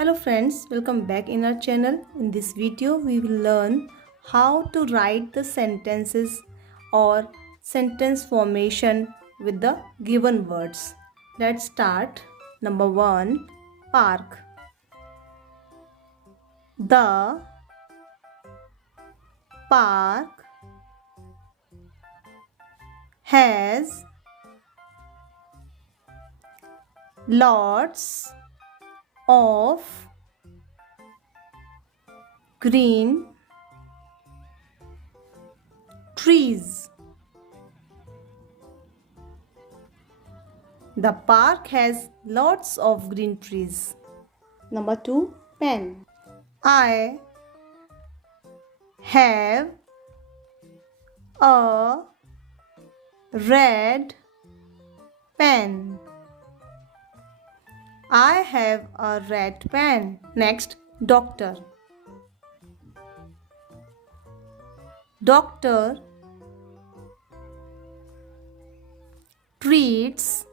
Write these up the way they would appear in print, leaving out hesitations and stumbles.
Hello friends, welcome back in our channel. In this video, we will learn how to write the sentences or sentence formation with the given words. Let's start. Number 1. Park. The park has lots of green trees. The park has lots of green trees. Number 2. Pen. I have a red pen. I have a red pen. Next, doctor. Doctor treats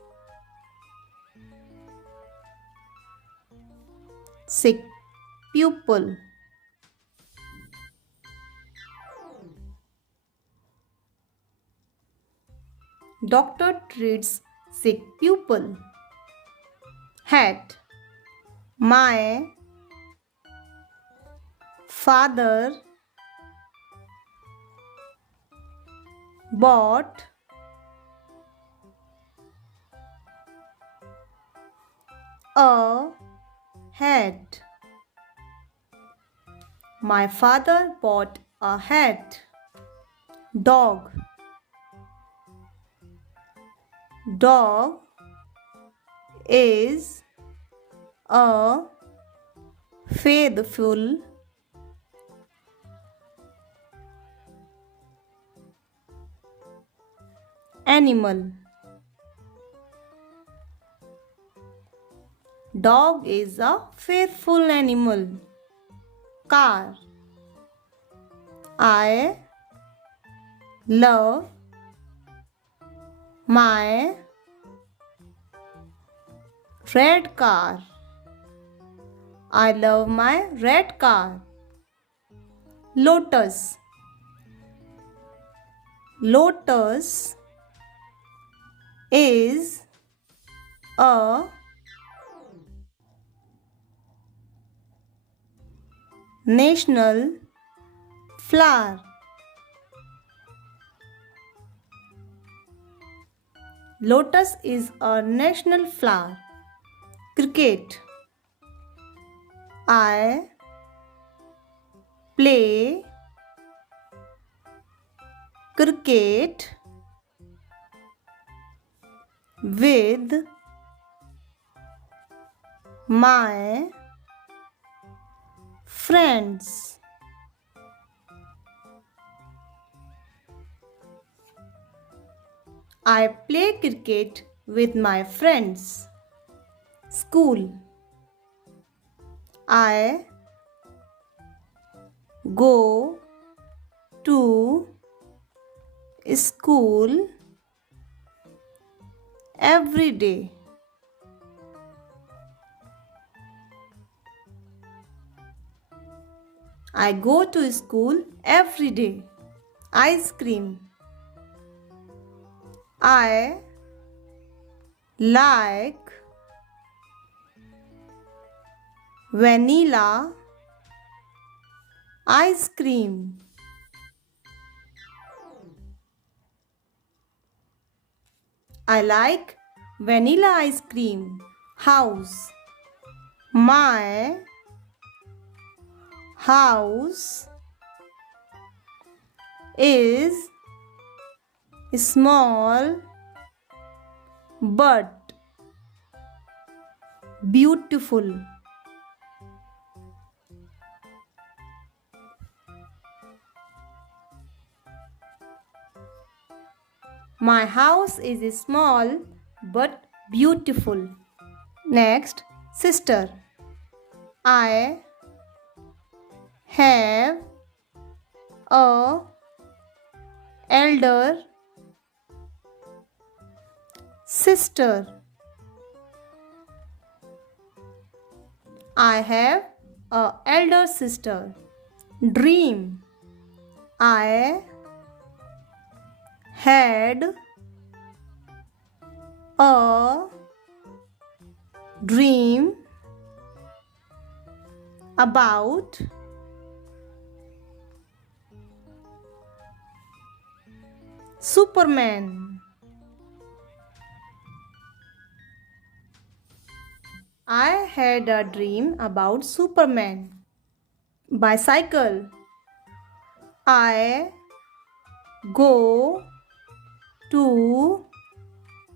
sick pupil. Doctor treats sick pupil. Hat. My father bought a hat. My father bought a hat. Dog. Dog is a faithful animal. Dog is a faithful animal. Car. I love my red car. I love my red car. Lotus. Lotus is a national flower. Lotus is a national flower. Cricket. I play cricket with my friends. I play cricket with my friends. School. I go to school every day. I go to school every day. Ice cream. I like vanilla ice cream. I like vanilla ice cream. House. My house is small but beautiful. My house is small but beautiful. Next, sister. I have a elder sister. I have a elder sister. Dream. I had a dream about Superman. I had a dream about Superman. Bicycle. I go to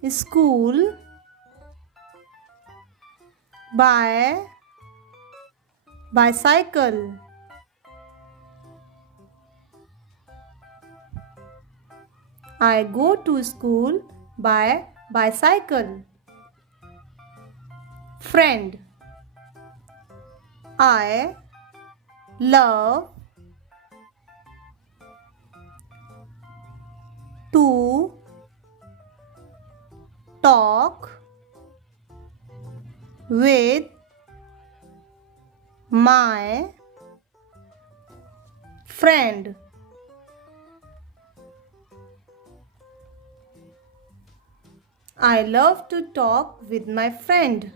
school by bicycle. I go to school by bicycle. Friend. I love to talk with my friend. I love to talk with my friend.